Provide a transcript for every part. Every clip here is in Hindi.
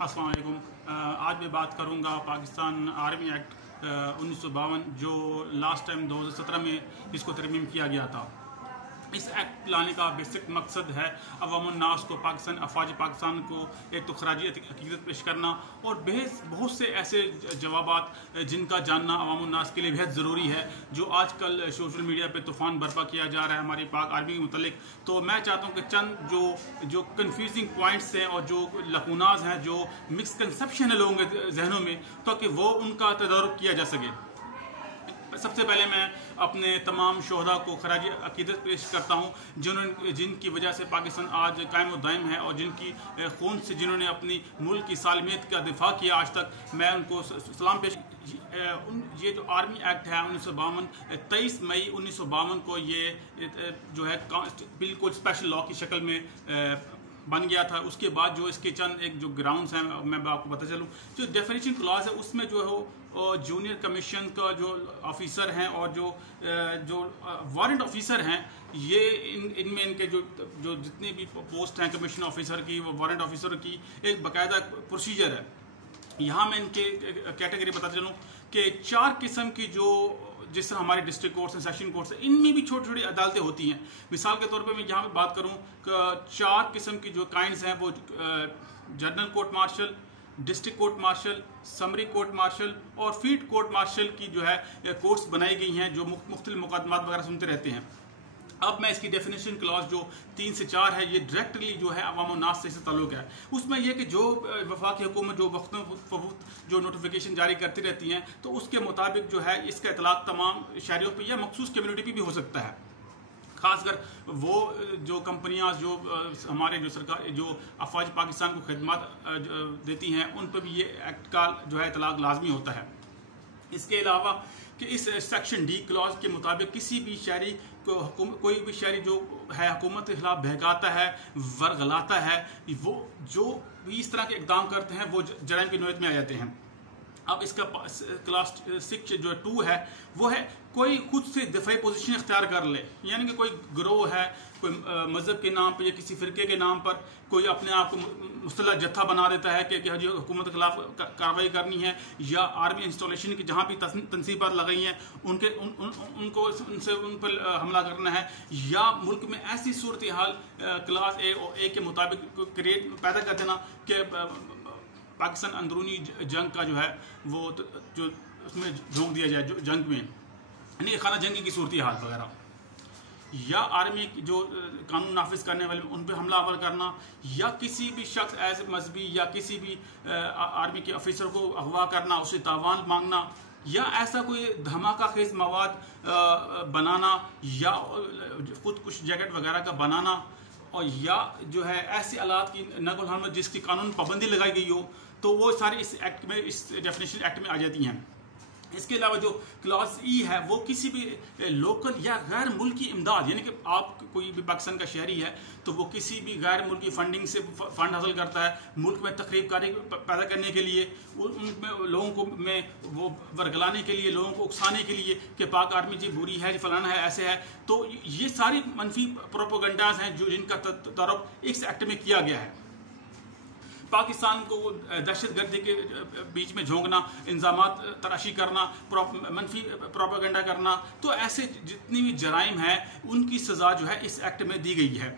अस्सलाम वालेकुम। आज मैं बात करूंगा पाकिस्तान आर्मी एक्ट 1952 जो लास्ट टाइम 2017 में इसको तरमीम किया गया था। इस एक्ट लाने का बेसिक मकसद है अवामुन्नास को अफवाज पाकिस्तान को एक तो खराजी अकीदत पेश करना और बहुत से ऐसे जवाबात जिनका जानना अवामुन्नास के लिए बेहद ज़रूरी है, जो आजकल सोशल मीडिया पे तूफ़ान बर्पा किया जा रहा है हमारी पाक आर्मी के मुतल्लिक। तो मैं चाहता हूँ कि चंद जो कन्फ्यूजिंग पॉइंट्स हैं और जो लकूनाज हैं, जो मिक्स कंसेप्शन है लोगों के जहनों में, ताकि वो उनका तदारुक किया जा सके। सबसे पहले मैं अपने तमाम शोहदा को खराज अकीदत पेश करता हूँ जिनकी वजह से पाकिस्तान आज कायम दायम है और जिनकी खून से जिन्होंने अपनी मुल्क की सालमियत का दिफा किया आज तक, मैं उनको सलाम पेश। ये जो आर्मी एक्ट है 1952, 23 मई 1952 को ये जो है बिल्कुल स्पेशल लॉ की शक्ल में बन गया था। उसके बाद जो इसके चंद एक जो ग्राउंड्स हैं मैं आपको बता चलूँ, जो डेफिनेशन क्लॉज है उसमें जो है जूनियर कमीशन का जो ऑफिसर हैं और जो वारंट ऑफिसर हैं, ये इनमें इनके जो जितने भी पोस्ट हैं कमीशन ऑफिसर की, वो वारंट ऑफिसर की एक बाकायदा प्रोसीजर है। यहाँ मैं इनके कैटेगरी बताते चलूँ कि 4 किस्म की जिस तरह हमारे डिस्ट्रिक्ट कोर्ट्स हैं, सेशन कोर्ट्स हैं, इनमें भी छोटी छोटी अदालतें होती हैं। मिसाल के तौर पे मैं यहाँ पे बात करूँ कि 4 किस्म की जो काइंड्स हैं वो general court martial, district court martial, summary court martial और फील्ड कोर्ट मार्शल की जो है कोर्ट्स बनाई गई हैं जो मुख्तलिफ मुकदमात वगैरह सुनते रहते हैं। अब मैं इसकी डेफिनेशन क्लॉज जो 3 से 4 है, ये डायरेक्टली जो है अवामुन्नास से इससे ताल्लुक है। उसमें यह कि जो वफाकी हुकूमत जो वक्तों फवक्त जो नोटिफिकेशन जारी करती रहती हैं, तो उसके मुताबिक जो है इसका इतलाक तमाम शहरियों पर या मखसूस कम्यूनिटी पर भी हो सकता है। खासकर वो जो कंपनियां जो हमारे जो सरकार जो अफवाज पाकिस्तान को खिदमत देती हैं, उन पर भी ये एक्ट का जो है इतलाक लाजमी होता है। इसके अलावा कि इस सेक्शन डी क्लॉज के मुताबिक किसी भी शहरी को कोई भी शहरी जो है हुकूमत के खिलाफ बहकाता है, वर्गलाता है, वो जो भी इस तरह के इकदाम करते हैं वो जराइम की नोयत में आ जाते हैं। अब इसका क्लास 6 जो 2 है वो है कोई खुद से दिफाई पोजीशन इख्तियार कर ले, यानी कि कोई ग्रोह है, कोई मजहब के नाम पर या किसी फिरके के नाम पर कोई अपने आप को मुस्तला जत्था बना देता है कि हजी हुकूमत के खिलाफ कार्रवाई करनी है, या आर्मी इंस्टॉलेशन की जहाँ भी तनसीबात लगाई हैं उन पर हमला करना है, या मुल्क में ऐसी सूरत हाल क्लास ए के मुताबिक पैदा कर देना कि पाकिस्तान अंदरूनी जंग का जो है वो जो उसमें झोंक दिया जाए, जो जंग में यानी खाना जंगी की सूरत हाल वगैरह, या आर्मी जो कानून नाफिज करने वाले उन पर हमलावर करना, या किसी भी शख्स ऐसे मजहबी या किसी भी आर्मी के ऑफिसर को अगवा करना, उससे तावान मांगना, या ऐसा कोई धमाका खेज मवाद बनाना, या खुद कुछ जैकेट वगैरह का बनाना, और या जो है ऐसी आलात की नकल हमत जिसकी कानून पाबंदी लगाई गई हो, तो वो सारी इस एक्ट में, इस डेफिनेशन एक्ट में आ जाती हैं। इसके अलावा जो क्लॉज ई है वो किसी भी लोकल या गैर मुल्की इमदाद, यानी कि आप कोई भी पाकिस्तान का शहरी है तो वो किसी भी गैर मुल्की फंडिंग से फंड हासिल करता है मुल्क में तकरीब कारी पैदा करने के लिए, उनमें लोगों को में वो वर्गलाने के लिए, लोगों को उकसाने के लिए कि पाक आर्मी जी बुरी है, फलाना है, ऐसे है। तो ये सारी मनफी प्रोपोगंडाज हैं जो जिनका तदारुक इस एक्ट में किया गया है। पाकिस्तान को दहशत गर्दी के बीच में झोंकना, इंजामात तराशी करना, मनफी प्रोपेगेंडा करना, तो ऐसे जितनी भी जराइम हैं उनकी सज़ा जो है इस एक्ट में दी गई है।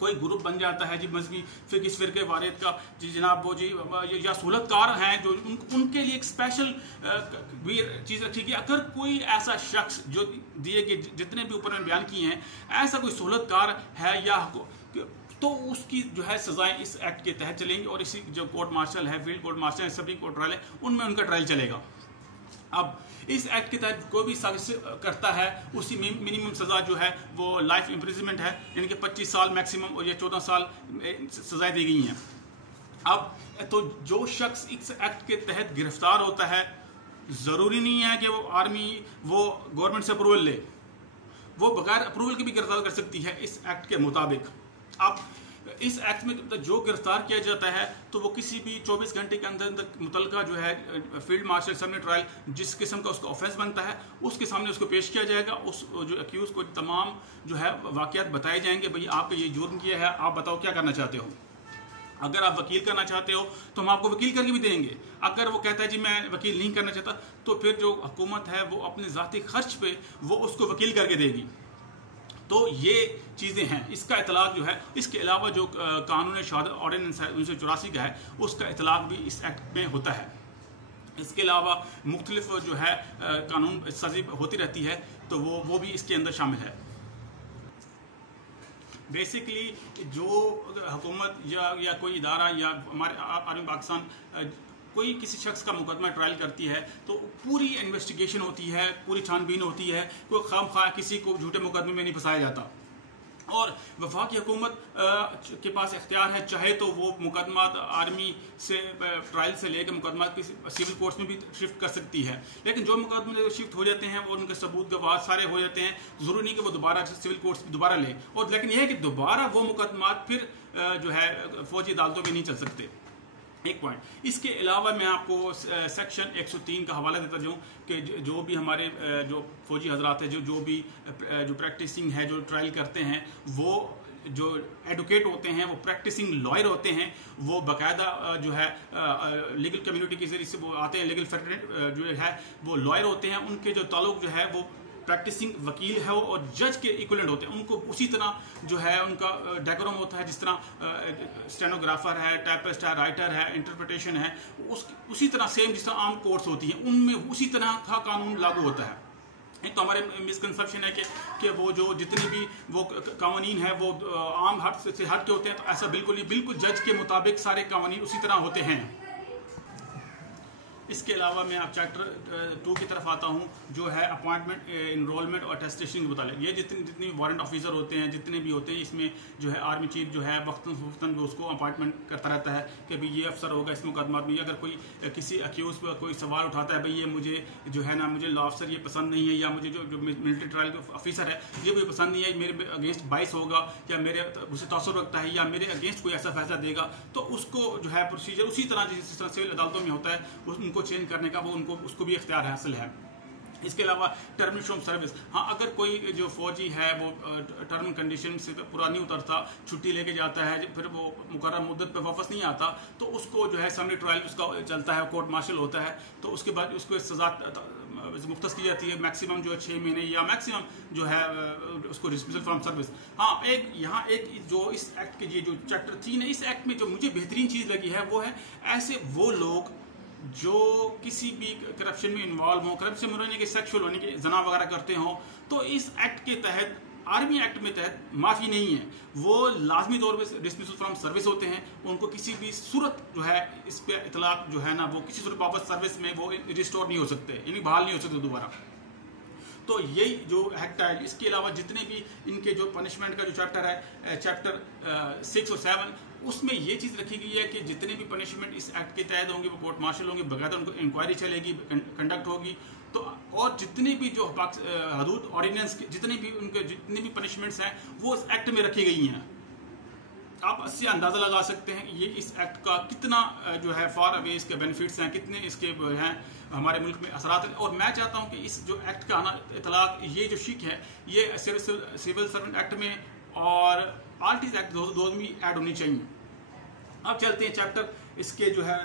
कोई ग्रुप बन जाता है जी मजहबी किस फिरके वारिद का जी जनाब वो जी या सहूलतकार हैं जो उनके लिए एक स्पेशल भी चीज़ रखी कि अगर कोई ऐसा शख्स जो दिए गए जितने भी ऊपर में बयान किए हैं ऐसा कोई सहूलतकार है या तो उसकी जो है सजाएं इस एक्ट के तहत चलेंगी, और इसी जो कोर्ट मार्शल है, फील्ड कोर्ट मार्शल है, सुप्रीम कोर्ट ट्रायल है, उनमें उनका ट्रायल चलेगा। अब इस एक्ट के तहत कोई भी साजिश करता है उसी मिनिमम सज़ा जो है वो लाइफ इम्प्रिजनमेंट है, यानी कि 25 साल मैक्सिमम और या 14 साल सजाएं दी गई हैं। अब तो जो शख्स इस एक्ट के तहत गिरफ्तार होता है, ज़रूरी नहीं है कि वो आर्मी वो गवर्नमेंट से अप्रूवल ले, वो बगैर अप्रूवल के भी गिरफ्तार कर सकती है इस एक्ट के मुताबिक। अब इस एक्ट में जो गिरफ्तार किया जाता है तो वो किसी भी 24 घंटे के अंदर मुतलका जो है फील्ड मार्शल सामने ट्रायल जिस किस्म का उसका ऑफेंस बनता है उसके सामने उसको पेश किया जाएगा। उस जो अक्यूज को तमाम जो है वाक़यात बताए जाएंगे, भाई आपने ये जुर्म किया है, आप बताओ क्या करना चाहते हो। अगर आप वकील करना चाहते हो तो हम आपको वकील करके भी देंगे। अगर वो कहता है जी मैं वकील नहीं करना चाहता, तो फिर जो हुकूमत है वो अपने ज़ाती खर्च पे वो उसको वकील करके देगी। तो ये चीज़ें हैं, इसका इतलाक़ जो है। इसके अलावा जो कानून शहादत ऑर्डिनेंस है 1984 का है, उसका इतलाक़ भी इस एक्ट में होता है। इसके अलावा मुख्तलिफ जो है कानून साजी होती रहती है, तो वो भी इसके अंदर शामिल है। बेसिकली जो हुकूमत या कोई इदारा या हमारे आर्मी पाकिस्तान कोई किसी शख्स का मुकदमा ट्रायल करती है तो पूरी इन्वेस्टिगेशन होती है, पूरी छानबीन होती है, कोई खामखा किसी को झूठे मुकदमे में नहीं फंसाया जाता। और वफाकी हुकूमत के पास इख्तियार है, चाहे तो वो मुकदमा आर्मी से ट्रायल से लेकर मुकदमा सिविल कोर्ट्स में भी शिफ्ट कर सकती है। लेकिन जो मुकदमे शिफ्ट हो जाते हैं और उनके सबूत गवाह सारे हो जाते हैं, ज़रूरी नहीं कि वो दोबारा सिविल कोर्ट्स में दोबारा लें। और लेकिन यह है कि दोबारा वो मुकदमा फिर जो है फौजी अदालतों में नहीं चल सकते। एक पॉइंट। इसके अलावा मैं आपको सेक्शन 103 का हवाला देता जाऊँ कि जो भी हमारे जो फौजी हजरात है, जो भी प्रैक्टिसिंग है, जो ट्रायल करते हैं, वो जो एडवोकेट होते हैं, वो प्रैक्टिसिंग लॉयर होते हैं, वो बाकायदा जो है लीगल कम्युनिटी के जरिए से वो आते हैं, लीगल फेडरेट जो है वो लॉयर होते हैं। उनके जो ताल्लुक जो है वो प्रैक्टिसिंग वकील है और जज के इक्विवेलेंट होते हैं। उनको उसी तरह जो है उनका डेकोरम होता है, जिस तरह स्टेनोग्राफर है, टाइपिस्ट है, राइटर है, इंटरप्रिटेशन है, उसी तरह सेम जिस तरह आम कोर्ट्स होती हैं उनमें उसी तरह का कानून लागू होता है। एक तो हमारे मिसकंसेप्शन है कि वो जो जितने भी वो कानून है वो आम हट से हट के होते हैं, तो ऐसा बिल्कुल जज के मुताबिक सारे कानून उसी तरह होते हैं। इसके अलावा मैं आप चैप्टर 2 की तरफ आता हूँ, जो है अपॉइंटमेंट, इनरोलमेंट और अटेस्टेशन के मुताबिक। ये जितने वारंट ऑफिसर होते हैं, जितने भी होते हैं, इसमें जो है आर्मी चीफ जो है वक्तन जो उसको अपॉइंटमेंट करता रहता है कि भाई ये अफसर होगा इस मुकदमा में। अगर कोई किसी अक्यूज पर कोई सवाल उठाता है, भाई ये मुझे जो है ना, मुझे लॉ अफसर ये पसंद नहीं है, या मुझे जो मिलिट्री ट्रायल ऑफिसर है ये मुझे पसंद नहीं है, मेरे अगेंस्ट बाइस होगा, या मेरे मुझसे तासुर रखता है, या मेरे अगेंस्ट कोई ऐसा फैसला देगा, तो उसको जो है प्रोसीजर उसी तरह जिस तरह सिविल अदालतों में होता है उनको चेंज करने का वो उसको भी इख्तियार हासिल है। इसके अलावा टर्मिनेशन ऑफ सर्विस, हाँ, अगर कोई जो फौजी है वो टर्म कंडीशन से पूरा नहीं उतरता, छुट्टी लेके जाता है, फिर वो मुकर्रर मुद्दत पे वापस नहीं आता, तो उसको जो है समरी ट्रायल उसका चलता है, कोर्ट मार्शल होता है, तो उसके बाद उसको सजा मुख्तस की जाती है, मैक्सिमम जो है 6 महीने या मैक्सिमम जो है उसको डिसमिसल फ्रॉम सर्विस। हाँ, यहाँ एक जो इस एक्ट के जो चैप्टर 3 है, इस एक्ट में जो मुझे बेहतरीन चीज़ लगी है वो है ऐसे वो लोग जो किसी भी करप्शन में इन्वॉल्व हो, करप्शन में होने के, सेक्सुअल होने के, जना वगैरह करते हो, तो इस एक्ट के तहत, आर्मी एक्ट में तहत माफ़ी नहीं है, वो लाजमी तौर पे डिसमिसल फ्रॉम सर्विस होते हैं। उनको किसी भी सूरत जो है इस पे इतलाक जो है ना, वो किसी सूरत वापस सर्विस में वो रिस्टोर नहीं हो सकते, यानी बहाल नहीं हो सकते दोबारा। तो यही जो एक्ट है। इसके अलावा जितने भी इनके जो पनिशमेंट का जो चैप्टर है, चैप्टर 6 और 7, उसमें ये चीज़ रखी गई है कि जितने भी पनिशमेंट इस एक्ट के तहत होंगे वो कोर्ट मार्शल होंगे, बगैर उनको इंक्वायरी चलेगी, कंडक्ट होगी। तो और जितने भी जो हदूद ऑर्डिनेंस के जितने भी पनिशमेंट्स हैं वो इस एक्ट में रखी गई हैं। आप इससे अंदाज़ा लगा सकते हैं ये इस एक्ट का कितना जो है फार अवे इसके बेनिफिट्स हैं, कितने इसके हैं हमारे मुल्क में असरात हैं। और मैं चाहता हूँ कि इस जो एक्ट का आना इतलाक, ये जो शिक है, ये सिविल सर्वेंट एक्ट में और आर्टिस्ट एक्ट दो में ऐड होनी चाहिए। अब चलते हैं चैप्टर इसके जो है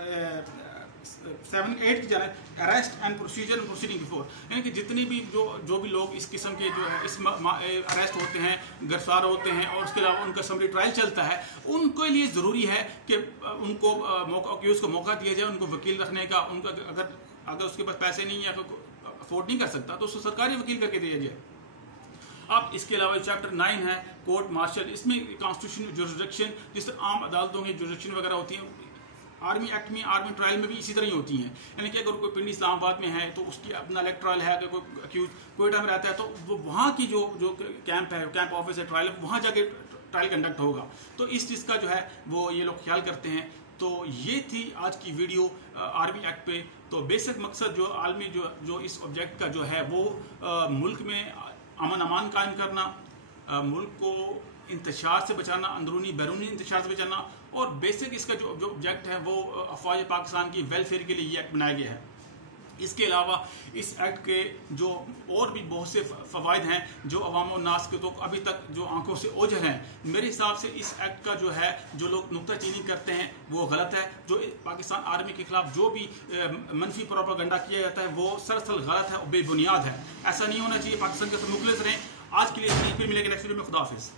7-8 की जाने, arrest and procedure and proceeding before, यानी कि जितने भी जो भी लोग इस किस्म के जो है इस अरेस्ट होते हैं, गिरफ्तार होते हैं, और उसके अलावा उनका समरी ट्रायल चलता है, उनके लिए ज़रूरी है कि उनको अक्यूज़ को मौका दिया जाए उनको वकील रखने का। उनका अगर उसके पास पैसे नहीं है, अफोर्ड नहीं कर सकता, तो उसको सरकारी वकील करके दिया जाए। अब इसके अलावा चैप्टर 9 है कोर्ट मार्शल। इसमें कॉन्स्टिट्यूशन जुरिसडिक्शन, जिस तरह आम अदालतों में जुरिसडिक्शन वगैरह होती हैं, आर्मी एक्ट में, आर्मी ट्रायल में भी इसी तरह ही होती हैं। यानी कि अगर कोई पिंडी इस्लामाबाद में है तो उसकी अपना इलेक्ट्रल है, अगर कोई अक्यूज कोयटा में रहता है तो वो वहाँ की जो कैंप है, कैंप ऑफिस है, ट्रायल, वहाँ जाके ट्रायल कंडक्ट होगा। तो इस चीज़ का जो है वो ये लोग ख्याल करते हैं। तो ये थी आज की वीडियो आर्मी एक्ट पे। तो बेसिक मकसद जो आलमी जो इस ऑब्जेक्ट का जो है वो मुल्क में अमन अमान कायम करना, मुल्क को इंतशार से बचाना, अंदरूनी बैरूनी इंतशार से बचाना, और बेसिक इसका जो ऑब्जेक्ट है वो अफवाज पाकिस्तान की वेलफेयर के लिए ये एक्ट बनाया गया है। इसके अलावा इस एक्ट के जो और भी बहुत से फ़वाइद हैं जो अवाम और नास के तो अभी तक जो आंखों से ओझल हैं, मेरे हिसाब से इस एक्ट का जो है जो लोग नुक्ताचीनी करते हैं वो गलत है। जो पाकिस्तान आर्मी के खिलाफ जो भी मनफी प्रोपेगेंडा किया जाता है वो सरासर गलत है और बेबुनियाद है। ऐसा नहीं होना चाहिए। पाकिस्तान के साथ मुखलिस रहें। आज के लिए फिर मिलेंगे नेक्स्ट वीडियो में। खुदा हाफिज़।